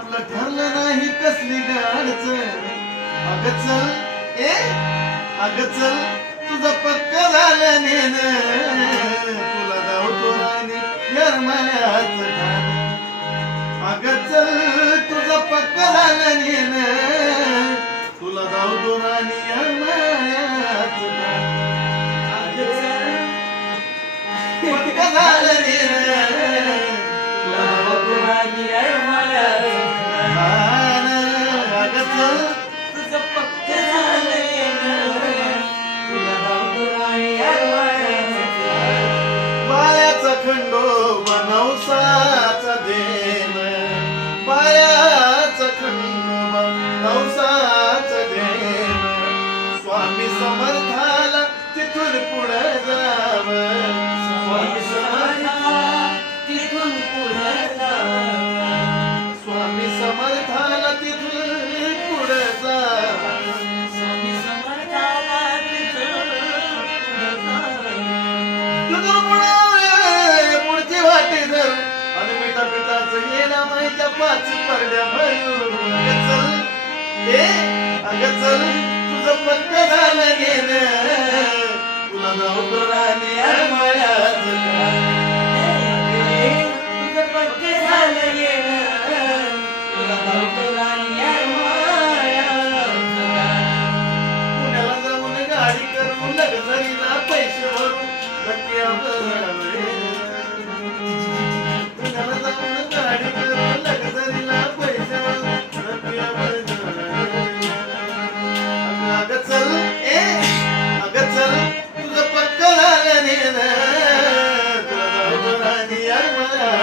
आपलं ठरलं नाही कसली गाडच अग चल ए? अग चल तुझं पक्क झालं नेन तुला धावतो राणी यरमायाच ठाण अग चल तुझं पक्क झालं नेन तुला धावतो राणी यरमायाच ठाण पक्क झालं नेन नवसाचा देव बाळ्याचा खंडो नवसाचा देव स्वामी समर्थाला तिथून पुढे जाव. स्वामी समर्थ स्वामी समर्थाला तिथून पुढे जाव. तिथून पुढे पिठाचं पाच परड्या भरू चल. ए अग चल तुझं पक्क झालं.